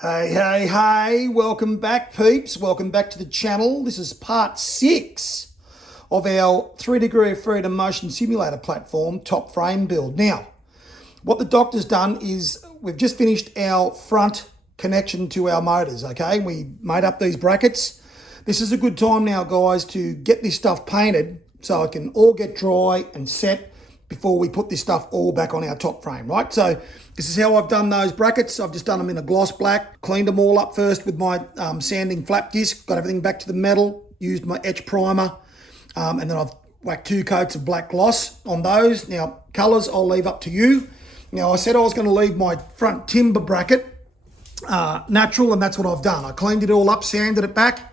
Hey, welcome back, peeps. Welcome back to the channel. This is part 6 of our 3 degree of freedom motion simulator platform top frame build. Now, what the doctor's done is we've just finished our front connection to our motors, okay? We made up these brackets. This is a good time now, guys, to get this stuff painted so it can all get dry and set before we put this stuff all back on our top frame, right? So this is how I've done those brackets. I've just done them in a gloss black, cleaned them all up first with my sanding flap disc, got everything back to the metal, used my etch primer, and then I've whacked 2 coats of black gloss on those. Now, colours I'll leave up to you. Now, I said I was going to leave my front timber bracket natural, and that's what I've done. I cleaned it all up, sanded it back,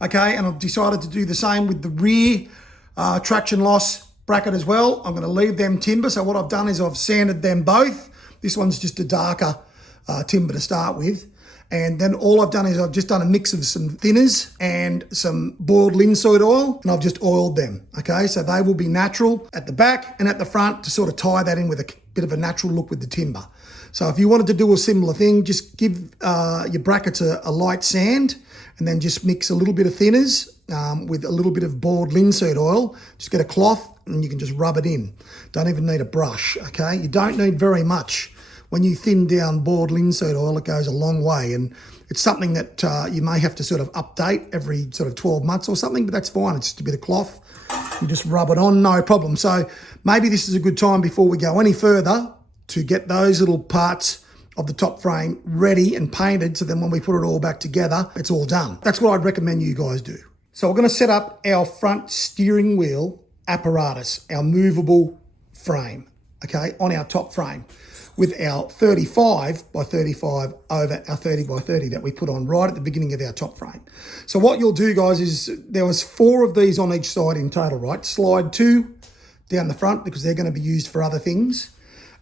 okay, and I've decided to do the same with the rear traction loss bracket as well. I'm going to leave them timber. So what I've done is I've sanded them both. This one's just a darker timber to start with. And then all I've done is I've just done a mix of some thinners and some boiled linseed oil, and I've just oiled them. Okay, so they will be natural at the back and at the front to sort of tie that in with a bit of a natural look with the timber. So if you wanted to do a similar thing, just give your brackets a light sand and then just mix a little bit of thinners with a little bit of boiled linseed oil. Just get a cloth and you can just rub it in. Don't even need a brush, okay? You don't need very much. When you thin down boiled linseed oil, it goes a long way, and it's something that you may have to sort of update every sort of 12 months or something, but that's fine. It's just a bit of cloth. You just rub it on, no problem. So maybe this is a good time before we go any further to get those little parts of the top frame ready and painted, so then when we put it all back together, it's all done. That's what I'd recommend you guys do. So we're going to set up our front steering wheel apparatus, our movable frame, okay, on our top frame with our 35 by 35 over our 30 by 30 that we put on right at the beginning of our top frame. So what you'll do, guys, is there was 4 of these on each side in total, right? Slide 2 down the front because they're going to be used for other things,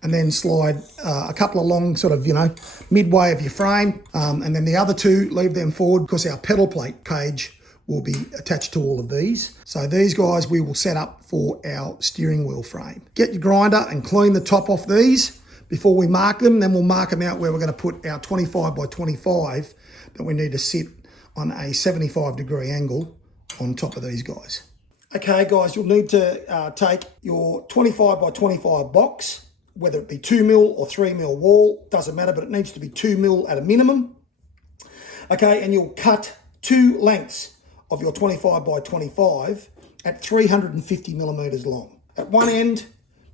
and then slide a couple along sort of, midway of your frame, and then the other 2, leave them forward because our pedal plate cage will be attached to all of these. So these guys we will set up for our steering wheel frame. Get your grinder and clean the top off these before we mark them. Then we'll mark them out where we're going to put our 25 by 25 that we need to sit on a 75 degree angle on top of these guys. Okay, guys, you'll need to take your 25 by 25 box, whether it be 2mm or 3mm wall, doesn't matter, but it needs to be 2mm at a minimum. Okay, and you'll cut 2 lengths of your 25 by 25 at 350 millimeters long. At one end,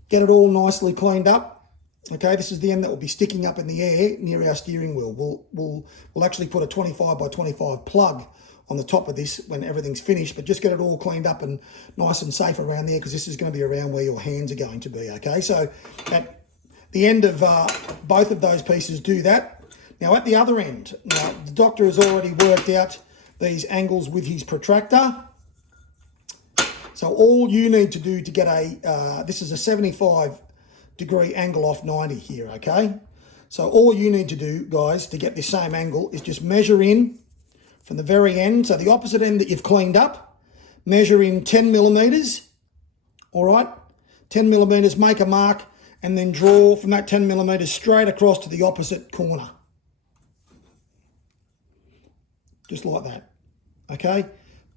get it all nicely cleaned up. Okay, this is the end that will be sticking up in the air near our steering wheel. We'll actually put a 25 by 25 plug on the top of this when everything's finished, but just get it all cleaned up and nice and safe around there because this is going to be around where your hands are going to be, okay? So at the end of both of those pieces, do that. Now at the other end, now the doctor has already worked out these angles with his protractor. So all you need to do to get this is a 75 degree angle off 90 here, okay? So all you need to do, guys, to get this same angle is just measure in from the very end. So the opposite end that you've cleaned up, measure in 10 millimeters, all right? 10 millimeters, make a mark, and then draw from that 10 millimeters straight across to the opposite corner. Just like that, okay?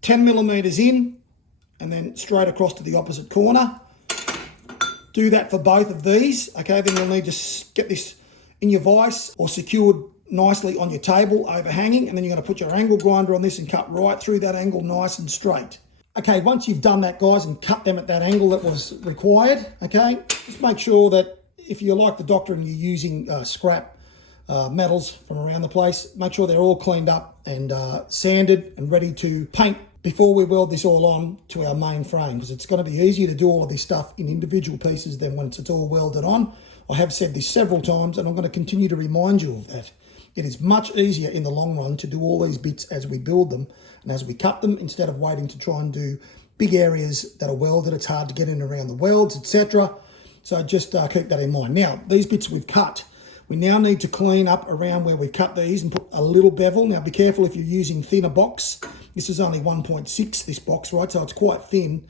10 millimeters in and then straight across to the opposite corner. Do that for both of these, okay? Then you'll need to get this in your vise or secured nicely on your table overhanging, and then you're going to put your angle grinder on this and cut right through that angle nice and straight. Okay, once you've done that, guys, and cut them at that angle that was required, okay, just make sure that if you're like the doctor and you're using scrap metals from around the place, make sure they're all cleaned up and sanded and ready to paint before we weld this all on to our main frame, because it's going to be easier to do all of this stuff in individual pieces than once it's all welded on. I have said this several times and I'm going to continue to remind you of that. It is much easier in the long run to do all these bits as we build them and as we cut them, instead of waiting to try and do big areas that are welded. It's hard to get in around the welds, etc. So just keep that in mind. Now, these bits we've cut, we now need to clean up around where we cut these and put a little bevel. Now, be careful if you're using thinner box. This is only 1.6, this box, right? So it's quite thin.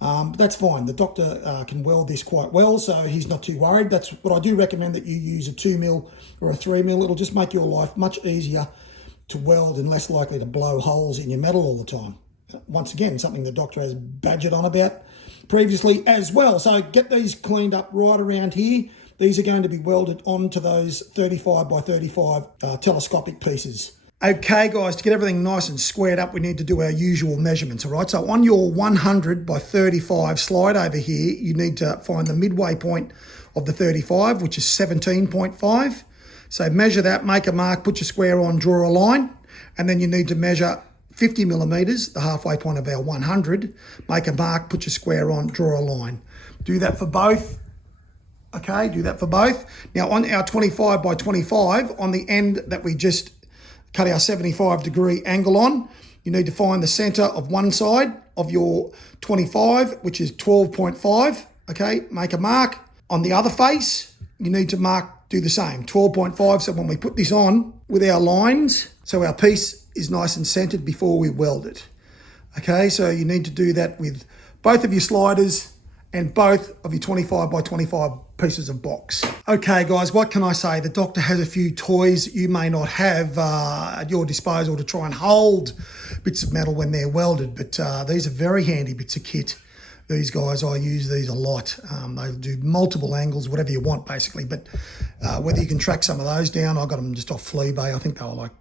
But that's fine. The doctor can weld this quite well, so he's not too worried. That's what I do recommend, that you use a 2mm or a 3mm. It'll just make your life much easier to weld and less likely to blow holes in your metal all the time. Once again, something the doctor has badgered on about previously as well. So get these cleaned up right around here. These are going to be welded onto those 35 by 35 telescopic pieces. Okay guys, to get everything nice and squared up, we need to do our usual measurements, all right? So on your 100 by 35 slide over here, you need to find the midway point of the 35, which is 17.5. So measure that, make a mark, put your square on, draw a line, and then you need to measure 50 millimeters, the halfway point of our 100, make a mark, put your square on, draw a line. Do that for both. Okay, do that for both. Now on our 25 by 25, on the end that we just cut our 75-degree angle on, you need to find the center of one side of your 25, which is 12.5. Okay, make a mark. On the other face, you need to do the same, 12.5. So when we put this on with our lines, so our piece is nice and centered before we weld it. Okay, so you need to do that with both of your sliders and both of your 25 by 25 pieces of box. Okay guys, what can I say? The doctor has a few toys you may not have at your disposal to try and hold bits of metal when they're welded, but these are very handy bits of kit. These guys, I use these a lot. They do multiple angles, whatever you want basically, but whether you can track some of those down, I got them just off Fleabay. I think they were like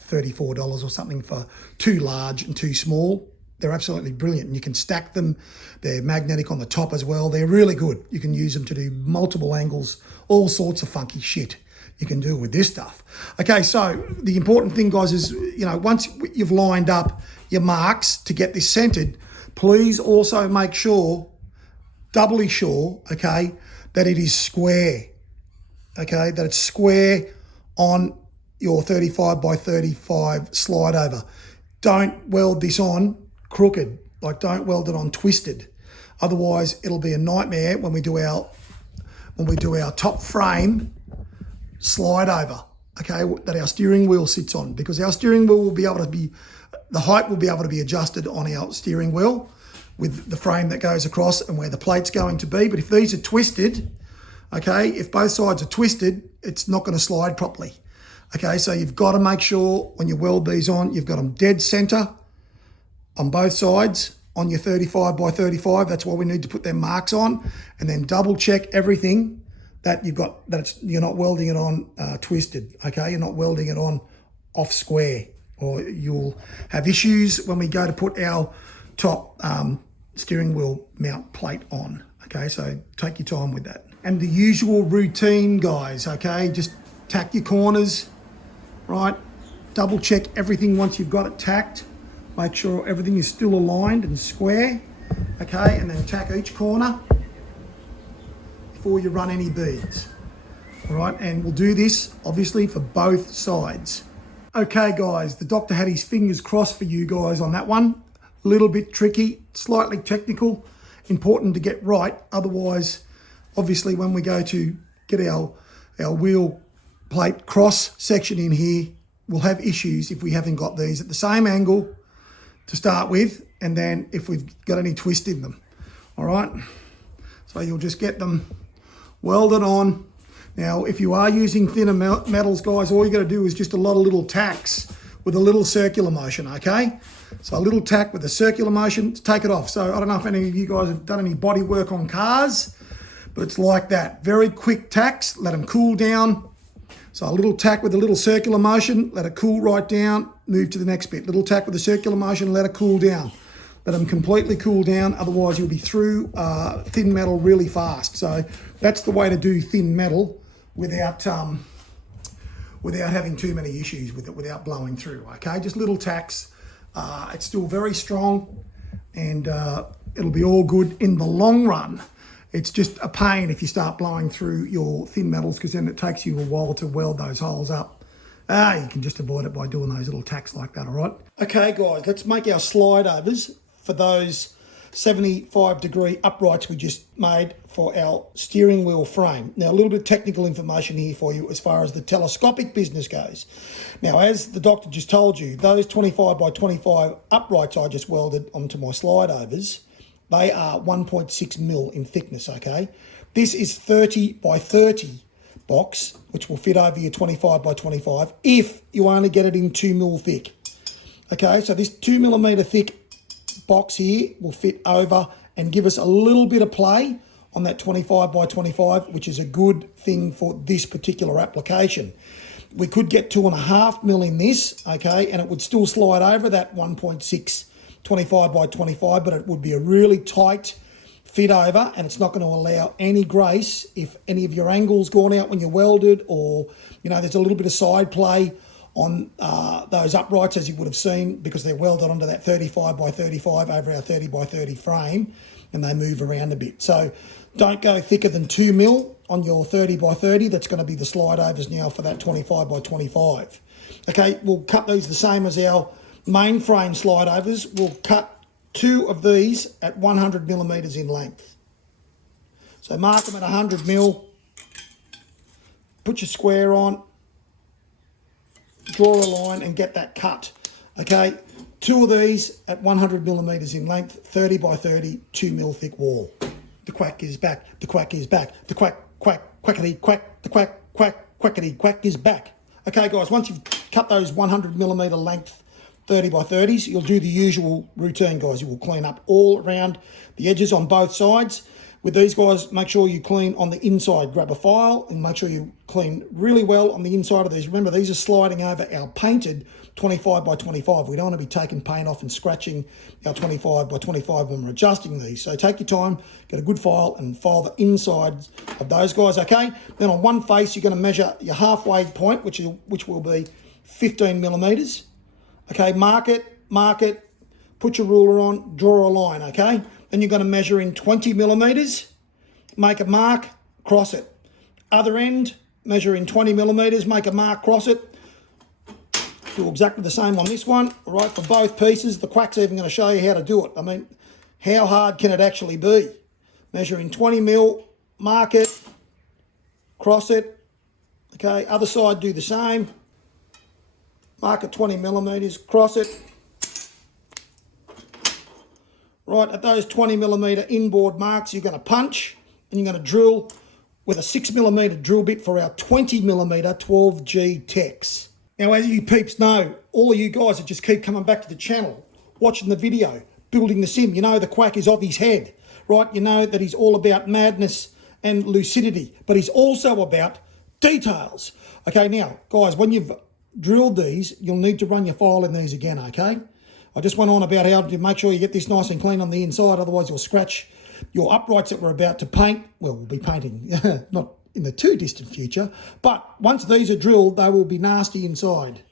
$34 or something for two large and two small. They're absolutely brilliant, and you can stack them. They're magnetic on the top as well. They're really good. You can use them to do multiple angles, all sorts of funky shit you can do with this stuff. Okay, so the important thing, guys, is, you know, once you've lined up your marks to get this centered, please also make sure, doubly sure, okay, that it is square, okay, that it's square on your 35 by 35 slide over. Don't weld this on crooked, like don't weld it on twisted. Otherwise, it'll be a nightmare when we do our top frame slide over, okay, that our steering wheel sits on, because our steering wheel will be able to be, the height will be able to be adjusted on our steering wheel with the frame that goes across and where the plate's going to be. But if these are twisted, okay, if both sides are twisted, it's not going to slide properly. Okay, so you've got to make sure when you weld these on, you've got them dead center on both sides on your 35 by 35. That's why we need to put them marks on, and then double check everything that you've got, that you're not welding it on twisted, okay? You're not welding it on off square, or you'll have issues when we go to put our top steering wheel mount plate on, okay? So take your time with that. And the usual routine, guys, okay? Just tack your corners, right? Double check everything once you've got it tacked. Make sure everything is still aligned and square, okay? And then tack each corner before you run any beads, all right? And we'll do this, obviously, for both sides. Okay, guys, the doctor had his fingers crossed for you guys on that one. A little bit tricky, slightly technical, important to get right. Otherwise, obviously, when we go to get our wheel plate cross section in here, we'll have issues if we haven't got these at the same angle to start with, and then if we've got any twist in them, all right? So you'll just get them welded on. Now, if you are using thinner metals, guys, all you got to do is just a lot of little tacks with a little circular motion, okay? So a little tack with a circular motion to take it off. So I don't know if any of you guys have done any body work on cars, but it's like that. Very quick tacks, let them cool down. So a little tack with a little circular motion, let it cool right down, move to the next bit. Little tack with a circular motion, let it cool down. Let them completely cool down, otherwise you'll be through thin metal really fast. So that's the way to do thin metal without having too many issues with it, without blowing through, okay? Just little tacks. It's still very strong, and it'll be all good in the long run. It's just a pain if you start blowing through your thin metals, because then it takes you a while to weld those holes up. You can just avoid it by doing those little tacks like that, all right? Okay, guys, let's make our slide overs for those 75-degree uprights we just made for our steering wheel frame. Now, a little bit of technical information here for you as far as the telescopic business goes. Now, as the doctor just told you, those 25 by 25 uprights I just welded onto my slide overs, They are 1.6 mil in thickness, okay? This is 30 by 30 box, which will fit over your 25 by 25 if you only get it in 2 mil thick. Okay, so this 2 millimeter thick box here will fit over and give us a little bit of play on that 25 by 25, which is a good thing for this particular application. We could get 2.5 mil in this, okay, and it would still slide over that 1.6 25 by 25, but it would be a really tight fit over, and it's not going to allow any grace if any of your angles gone out when you welded, or there's a little bit of side play on those uprights, as you would have seen, because they're welded onto that 35 by 35 over our 30 by 30 frame, and they move around a bit. So don't go thicker than 2 mil on your 30 by 30. That's going to be the slide overs now for that 25 by 25. Okay, we'll cut these the same as our main frame slide overs. We'll cut 2 of these at 100 millimeters in length. So mark them at 100 mil, put your square on, draw a line and get that cut. Okay, 2 of these at 100 millimeters in length, 30 by 30, 2 mil thick wall. The quack is back, the quack is back, the quack, quack, quackity quack, the quack, quack, quackity quack is back. Okay guys, once you've cut those 100 millimeter length 30 by 30s, you'll do the usual routine, guys. You will clean up all around the edges on both sides. With these guys, make sure you clean on the inside. Grab a file and make sure you clean really well on the inside of these. Remember, these are sliding over our painted 25 by 25. We don't want to be taking paint off and scratching our 25 by 25 when we're adjusting these. So take your time, get a good file and file the insides of those guys, okay? Then on one face, you're going to measure your halfway point, which will be 15 millimeters. Okay, mark it, put your ruler on, draw a line, okay? Then you're going to measure in 20 millimeters, make a mark, cross it. Other end, measure in 20 millimeters, make a mark, cross it. Do exactly the same on this one, all right, for both pieces. The quack's even going to show you how to do it. I mean, how hard can it actually be? Measure in 20 mil, mark it, cross it. Okay, other side, do the same. Mark it 20 millimeters, cross it. Right, at those 20 millimeter inboard marks, you're going to punch and you're going to drill with a 6 millimeter drill bit for our 20 millimeter 12G Tex. Now, as you peeps know, all of you guys that just keep coming back to the channel, watching the video, building the sim, you know the quack is off his head, right? You know that he's all about madness and lucidity, but he's also about details. Okay, now, guys, when you've drilled these, you'll need to run your file in these again, okay? I just went on about how to make sure you get this nice and clean on the inside, otherwise you'll scratch your uprights that we're about to paint. Well, we'll be painting, not in the too distant future, but once these are drilled, they will be nasty inside.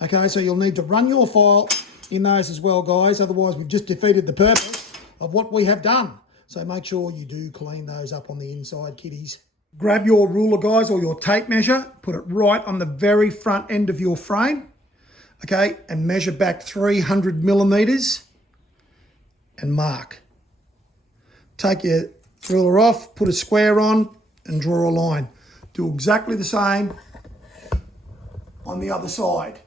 Okay, so you'll need to run your file in those as well, guys, otherwise we've just defeated the purpose of what we have done. So make sure you do clean those up on the inside, kiddies. Grab your ruler, guys, or your tape measure, put it right on the very front end of your frame, okay, and measure back 300 millimeters and mark. Take your ruler off, put a square on and draw a line. Do exactly the same on the other side.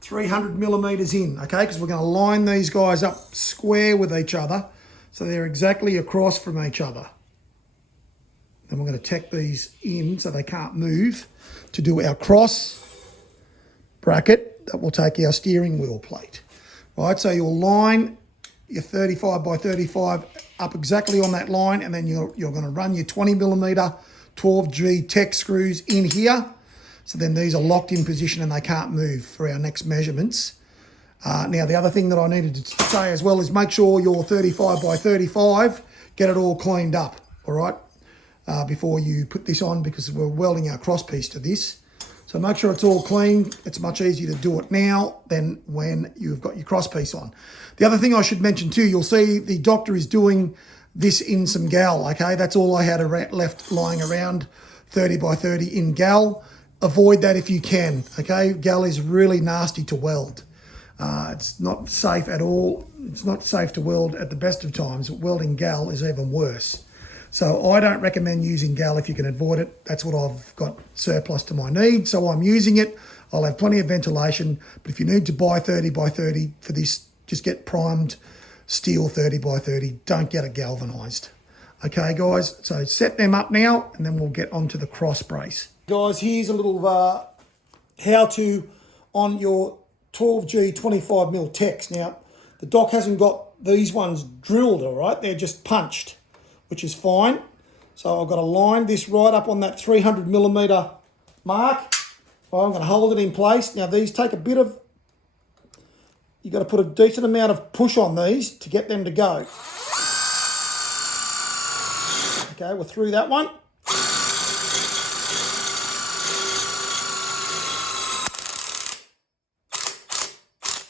300 millimeters in, okay, because we're going to line these guys up square with each other so they're exactly across from each other. Then we're going to tack these in so they can't move to do our cross bracket that will take our steering wheel plate. Right, so you'll line your 35 by 35 up exactly on that line, and then you're going to run your 20 millimeter 12G Tex screws in here. So then these are locked in position and they can't move for our next measurements. Now, the other thing that I needed to say as well is make sure your 35 by 35, get it all cleaned up, all right? Before you put this on, because we're welding our cross piece to this. So make sure it's all clean. It's much easier to do it now than when you've got your cross piece on. The other thing I should mention too, you'll see the doctor is doing this in some gal, okay? That's all I had left lying around, 30 by 30 in gal. Avoid that if you can, okay? Gal is really nasty to weld. It's not safe at all. It's not safe to weld at the best of times. Welding gal is even worse. So I don't recommend using gal if you can avoid it. That's what I've got surplus to my need, so I'm using it. I'll have plenty of ventilation, but if you need to buy 30 by 30 for this, just get primed steel 30 by 30. Don't get it galvanized. Okay, guys, so set them up now, and then we'll get onto the cross brace. Guys, here's a little how-to on your 12G 25mm techs. Now, the dock hasn't got these ones drilled, all right? They're just punched, which is fine. So I've got to line this right up on that 300mm mark. Right, I'm going to hold it in place. Now, these take a bit of... You've got to put a decent amount of push on these to get them to go. Okay, we're through that one.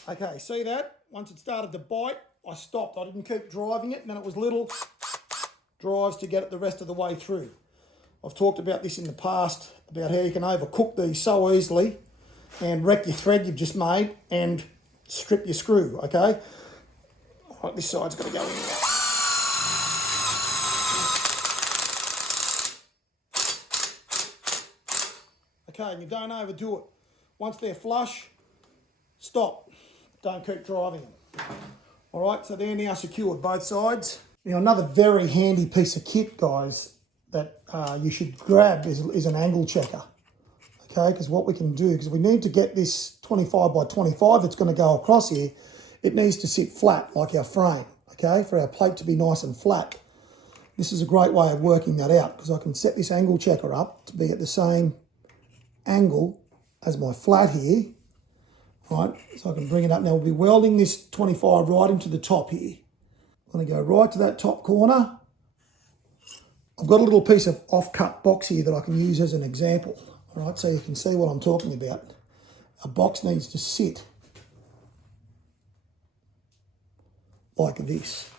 Okay, see that? Once it started to bite, I stopped. I didn't keep driving it, and then it was little drives to get it the rest of the way through. I've talked about this in the past, about how you can overcook these so easily and wreck your thread you've just made and strip your screw, okay? All right, this side's got to go in there. Okay, and you don't overdo it. Once they're flush, stop. Don't keep driving them. All right, so they're now secured both sides. Now, another very handy piece of kit, guys, that you should grab is an angle checker. Okay, because what we can do, because we need to get this 25 by 25 that's going to go across here, it needs to sit flat like our frame, okay, for our plate to be nice and flat. This is a great way of working that out, because I can set this angle checker up to be at the same angle as my flat here, right? So I can bring it up. Now we'll be welding this 25 right into the top here. I'm going to go right to that top corner. I've got a little piece of off-cut box here that I can use as an example, all right? So you can see what I'm talking about. A box needs to sit like this,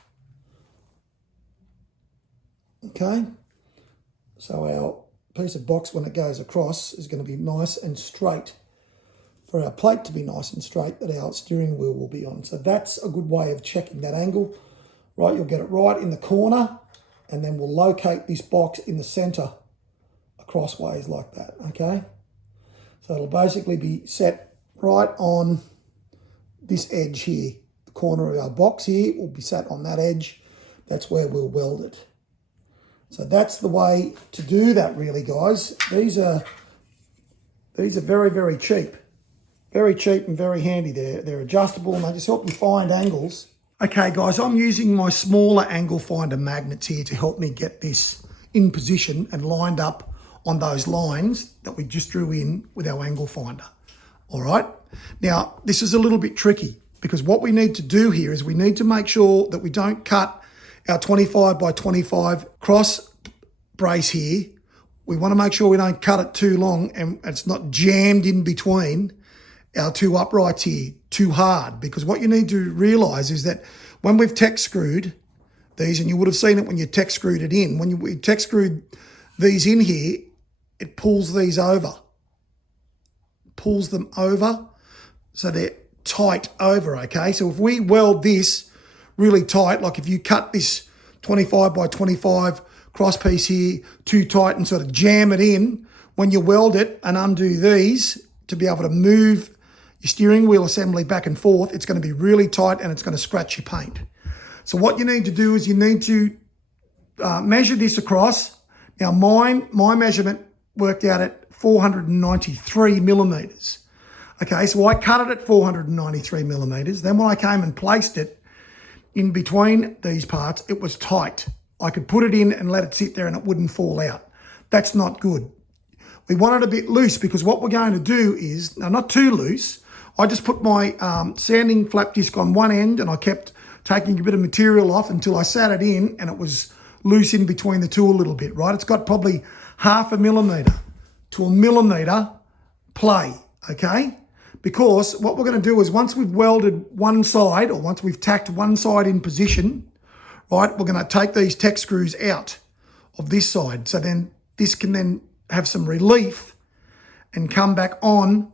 okay? So our piece of box, when it goes across, is going to be nice and straight for our plate to be nice and straight that our steering wheel will be on. So that's a good way of checking that angle, right? You'll get it right in the corner, and then we'll locate this box in the center crossways like that, okay? So it'll basically be set right on this edge here. The corner of our box here will be set on that edge. That's where we'll weld it. So that's the way to do that, really, guys. These are very, very cheap. Very cheap and very handy. They're adjustable, and they just help you find angles. Okay, guys, I'm using my smaller angle finder magnets here to help me get this in position and lined up on those lines that we just drew in with our angle finder. All right? Now, this is a little bit tricky, because what we need to do here is we need to make sure that we don't cut our 25 by 25 cross brace here. We want to make sure we don't cut it too long and it's not jammed in between our two uprights here too hard, because what you need to realize is that when we've tech screwed these, and you would have seen it when you tech screwed it in, when we tech screwed these in here, it pulls these over, pulls them over, so they're tight over, okay? So if we weld this really tight, like if you cut this 25 by 25 cross piece here too tight and sort of jam it in, when you weld it and undo these to be able to move your steering wheel assembly back and forth, it's going to be really tight and it's going to scratch your paint. So what you need to do is you need to measure this across. Now my measurement worked out at 493 millimeters. Okay, so I cut it at 493 millimeters. Then when I came and placed it in between these parts, it was tight. I could put it in and let it sit there and it wouldn't fall out. That's not good. We want it a bit loose, because what we're going to do is, now not too loose, I just put my sanding flap disc on one end and I kept taking a bit of material off until I sat it in and it was loose in between the two a little bit, right? It's got probably 0.5 millimeter to 1 millimeter play, okay? Because what we're going to do is once we've welded one side, or once we've tacked one side in position, right, we're going to take these tech screws out of this side. So then this can then have some relief and come back on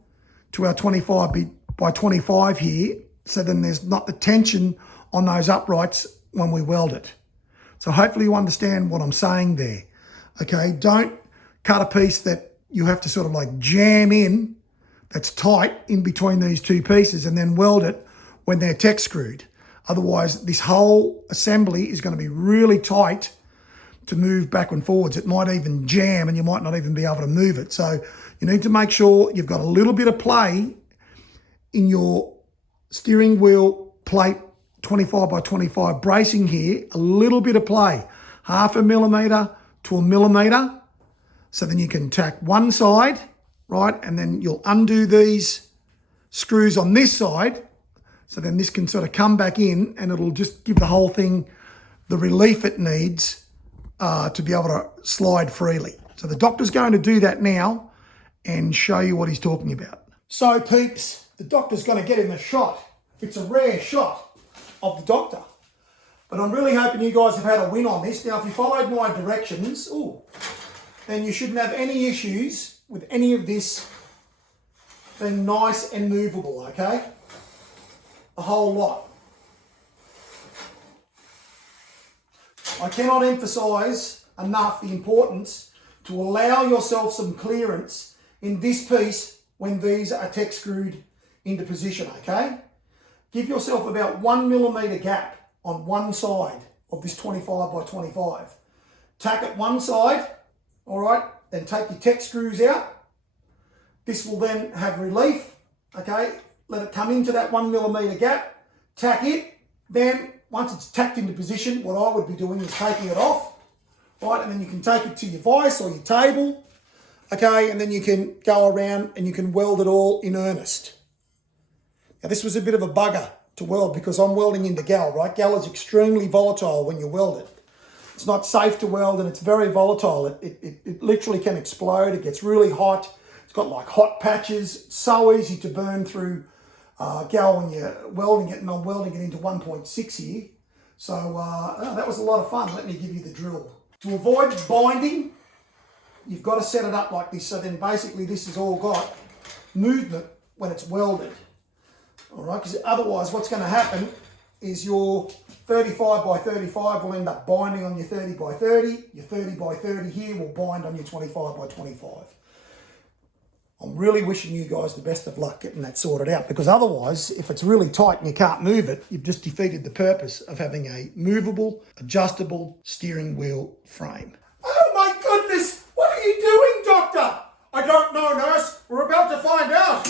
to our 25 by 25 here. So then there's not the tension on those uprights when we weld it. So hopefully you understand what I'm saying there. Okay, don't cut a piece that you have to sort of like jam in, that's tight in between these two pieces, and then weld it when they're tech screwed. Otherwise, this whole assembly is going to be really tight to move back and forwards. It might even jam and you might not even be able to move it. So you need to make sure you've got a little bit of play in your steering wheel plate 25 by 25 bracing here, a little bit of play, 0.5 millimetre to 1 millimetre. So then you can tack one side, right? And then you'll undo these screws on this side. So then this can sort of come back in and it'll just give the whole thing the relief it needs to be able to slide freely. So the doctor's going to do that now and show you what he's talking about. So peeps, the doctor's going to get in the shot. It's a rare shot of the doctor. But I'm really hoping you guys have had a win on this. Now, if you followed my directions, then you shouldn't have any issues with any of this being nice and movable, okay? A whole lot. I cannot emphasize enough the importance to allow yourself some clearance in this piece when these are tech screwed into position, okay? Give yourself about 1 millimetre gap on one side of this 25 by 25. Tack it one side, all right, then take your tech screws out. This will then have relief, okay? Let it come into that 1 millimetre gap, tack it, then once it's tacked into position, what I would be doing is taking it off, right? And then you can take it to your vise or your table, okay? And then you can go around and you can weld it all in earnest. Now this was a bit of a bugger to weld because I'm welding into gal, right? Gal is extremely volatile when you weld it. It's not safe to weld and it's very volatile. It literally can explode. It gets really hot. It's got like hot patches. It's so easy to burn through gal when you're welding it, and I'm welding it into 1.6 here. So that was a lot of fun. Let me give you the drill. To avoid binding, you've got to set it up like this. So then basically this has all got movement when it's welded. All right, because otherwise what's going to happen is your 35 by 35 will end up binding on your 30 by 30. Your 30 by 30 here will bind on your 25 by 25. I'm really wishing you guys the best of luck getting that sorted out, because otherwise, if it's really tight and you can't move it, you've just defeated the purpose of having a movable, adjustable steering wheel frame. Oh my goodness! What are you doing, doctor? I don't know, nurse. We're about to find out.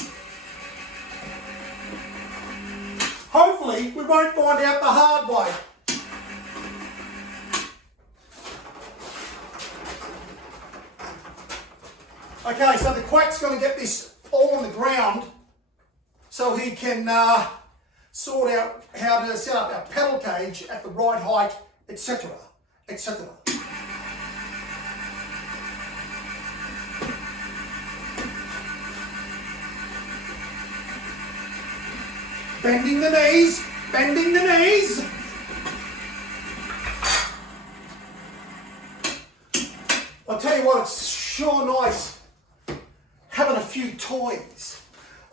Hopefully, we won't find out the hard way. Okay, so the quack's going to get this all on the ground so he can sort out how to set up our pedal cage at the right height, etc., etc. Bending the knees, bending the knees. I'll tell you what, it's sure nice having a few toys.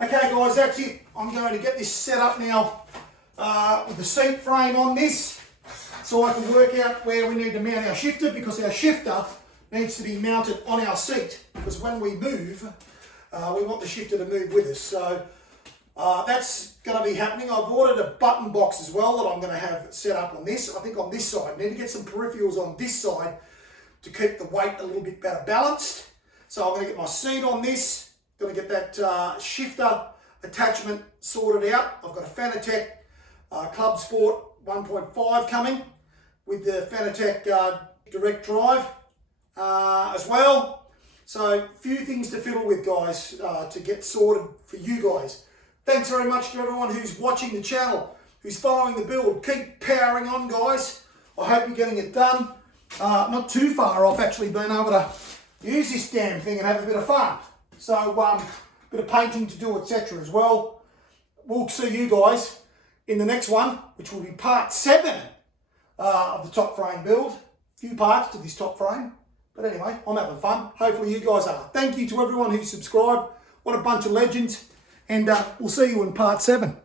Okay guys, that's it. I'm going to get this set up now with the seat frame on this so I can work out where we need to mount our shifter, because our shifter needs to be mounted on our seat, because when we move, we want the shifter to move with us. So that's going to be happening. I've ordered a button box as well that I'm going to have set up on this. I think on this side. I need to get some peripherals on this side to keep the weight a little bit better balanced. So I'm going to get my seat on this. Going to get that shifter attachment sorted out. I've got a Fanatec Club Sport 1.5 coming with the Fanatec direct drive as well. So few things to fiddle with, guys, to get sorted for you guys. Thanks very much to everyone who's watching the channel, who's following the build. Keep powering on, guys. I hope you're getting it done. Not too far off actually being able to use this damn thing and have a bit of fun. So, a bit of painting to do, etc. as well. We'll see you guys in the next one, which will be part 7 of the top frame build. A few parts to this top frame. But anyway, I'm having fun. Hopefully you guys are. Thank you to everyone who subscribed. What a bunch of legends. And we'll see you in part 7.